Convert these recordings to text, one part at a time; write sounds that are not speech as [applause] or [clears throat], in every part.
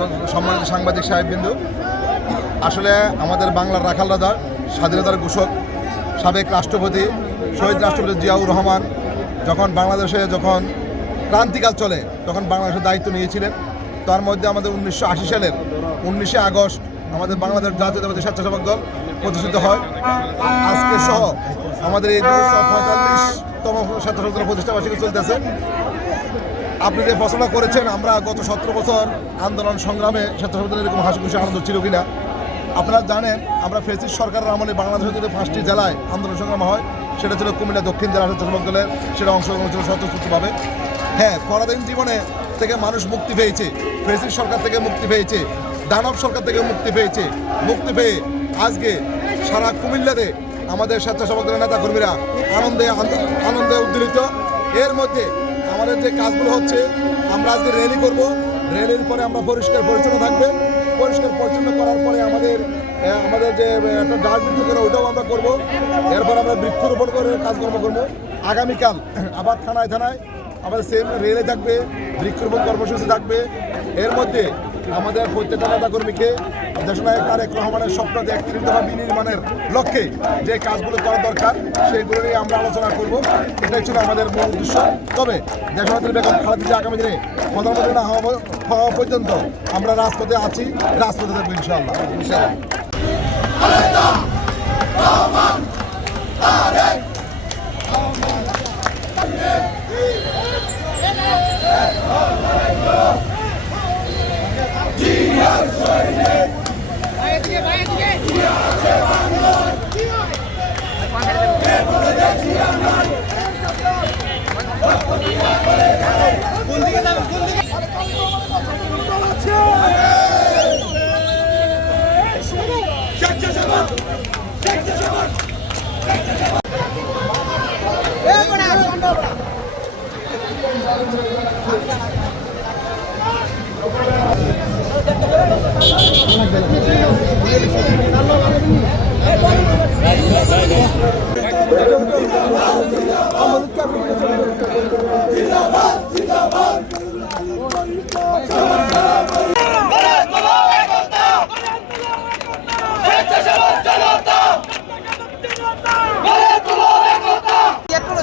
এবং সম্মানিত সাংবাদিক সাহেববিন্দু। আসলে আমাদের বাংলার রাখাল রাজা স্বাধীনতার ঘোষক, সাবেক রাষ্ট্রপতি, শহীদ রাষ্ট্রপতি জিয়াউর রহমান, যখন বাংলাদেশে যখন ক্রান্তিকাল চলে, তখন বাংলাদেশের দায়িত্ব নিয়েছিলেন। তার মধ্যে আমাদের উনিশশো আশি সালের উনিশে আগস্ট আমাদের বাংলাদেশ জাতীয়তাবাদী স্বেচ্ছাসেবক দল প্রতিষ্ঠিত হয়। আজকে সহ আমাদের এই দুশো পঁয়তাল্লিশতম স্বেচ্ছাসেবক দল প্রতিষ্ঠা বার্ষিকী চলতেছে। আপনি যে ফসলা করেছেন, আমরা গত সতেরো বছর আন্দোলন সংগ্রামে স্বেচ্ছাসেবকদের এরকম হাসি খুশি আনন্দ ছিল কিনা, আপনারা জানেন, আমরা ফেসিস সরকারের আমলে বাংলাদেশের যদি পাঁচটি জেলায় আন্দোলন সংগ্রাম হয়, সেটা ছিল কুমিল্লা দক্ষিণ জেলা স্বেচ্ছাসেবক দলের, সেটা অংশগ্রহণ ছিল স্বতঃস্ফূর্তভাবে। হ্যাঁ পরাধীন জীবনে থেকে মানুষ মুক্তি পেয়েছে, ফেসিস সরকার থেকে মুক্তি পেয়েছে, দানব সরকার থেকে মুক্তি পেয়েছে, মুক্তি পেয়ে আজকে সারা কুমিল্লাতে আমাদের স্বেচ্ছাসেবক দলের নেতাকর্মীরা আনন্দে আনন্দে উদ্দীলিত। এর মধ্যে আমাদের যে কাজগুলো হচ্ছে, আমরা আজকে র্যালি করব। র্যালির পরে আমরা পরিষ্কার পরিচ্ছন্ন থাকবে। পরিষ্কার পরিচ্ছন্ন করার পরে আমাদের আমাদের যে একটা ডাস্টবিন করে ওটাও আমরা করব। এরপর আমরা বৃক্ষরোপণ করে কাজকর্ম করব। আগামীকাল [clears throat] আবার থানায় থানায় আমাদের সেম রেলে থাকবে, বৃক্ষরোপণ কর্মসূচি থাকবে। এর মধ্যে আমাদের প্রত্যেকটা নেতাকর্মীকে দেশনায়ক তারেক রহমানের স্বপ্ন যে একত্রিশ দফা বিনির্মাণের লক্ষ্যে যে কাজগুলো করা দরকার সেইগুলো নিয়ে আমরা আলোচনা করব। এটাই ছিল আমাদের মূল উদ্দেশ্য। তবে দেশনাথের বেগম খালেদা যে আগামী দিনে প্রধানমন্ত্রী না হওয়া হওয়া পর্যন্ত আমরা রাজপথে আছি। রাজপথে থাকব ইনশাআল্লাহ ইনশাআল্লাহ।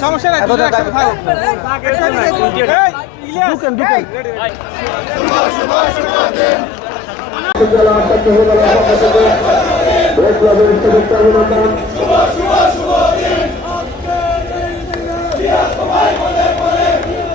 সমস্যা নাই দুজন একসাথে থাকো। ঢুকেন ঢুকেন। জেলা আটক মহিলা পক্ষ